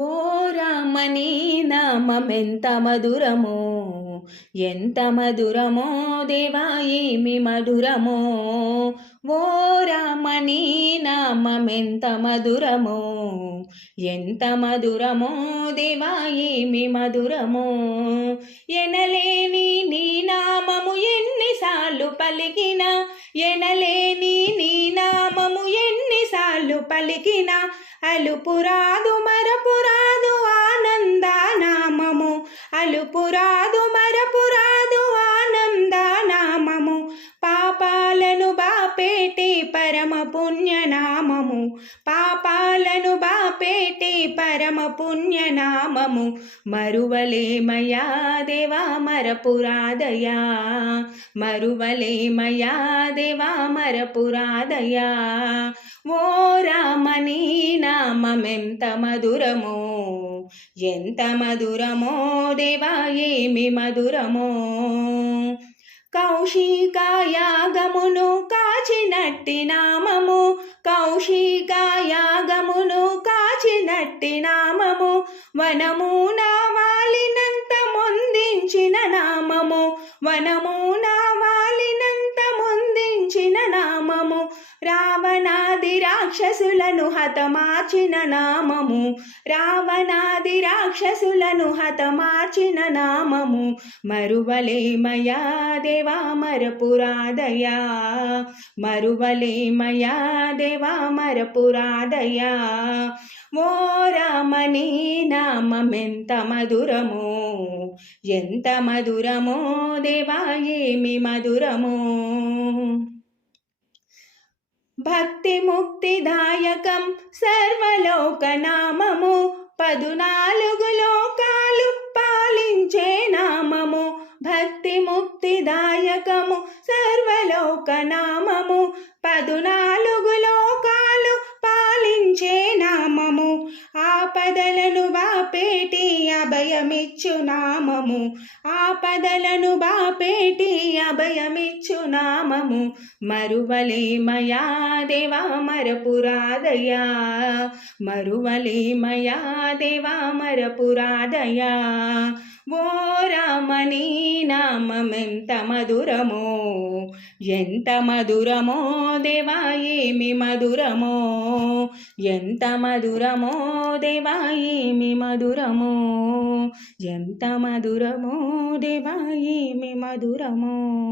ఓ రామని నామెంత మధురమో ఎంత మధురమో దేవా ఏమి మధురమో. ఓ రామని నామెంత మధురమో ఎంత మధురమో దేవా ఏమి మధురమో. ఎనలేని నీ నామము ఎన్నిసార్లు పలికిన ఎనలే పలికిన అలుపురాదు మరపురాదు ఆనంద నామము అలుపురాదు మరపురాదు ఆనంద నామము పాపాలను బాపేటి పరమ పుణ్యనామము పాపాలను పరమ పుణ్యనామము మరువలేమయా దేవా మరపురాదయా మరువలేమయా దేవా మరపురాదయా ఓ రామనీ నామెంత మధురమో ఎంత మధురమో దేవా ఏమి మధురమో. కౌశికాయాగమును కాచినట్టి నామము కౌశి కాచినట్టి నామము వనమున రాక్షసులను హతమార్చిన నామము. రావణాది రాక్షసులను హతమార్చిన నామము. మరువలేమయా దేవా మరపురాదయా మరువలేమయా దేవా మరపురాదయా ఓ రామని నామెంత మధురమో. ఎంత మధురమో దేవా ఏమి మధురమో. భక్తి ముక్తిదాయకం సర్వలోకనామము. పదునాలుగు లోకాలు పాలించే నామము. భక్తి ముక్తిదాయకము సర్వలోకనామము. పదునాలుగు అభయమిచ్చు నామము. ఆపదలను బాపేటి అభయమిచ్చు నామము. మరువలేమయా దేవా మరపురాదయా మరువలేమయా దేవా మరపురాదయా ఓ రామని నామమెంత మధురమో. ఎంత మధురమో దేవా ఏమి మధురమో? ఎంత మధురమో దేవా ఏమి మధురమో? ఎంత మధురమో దేవా ఏమి మధురమో?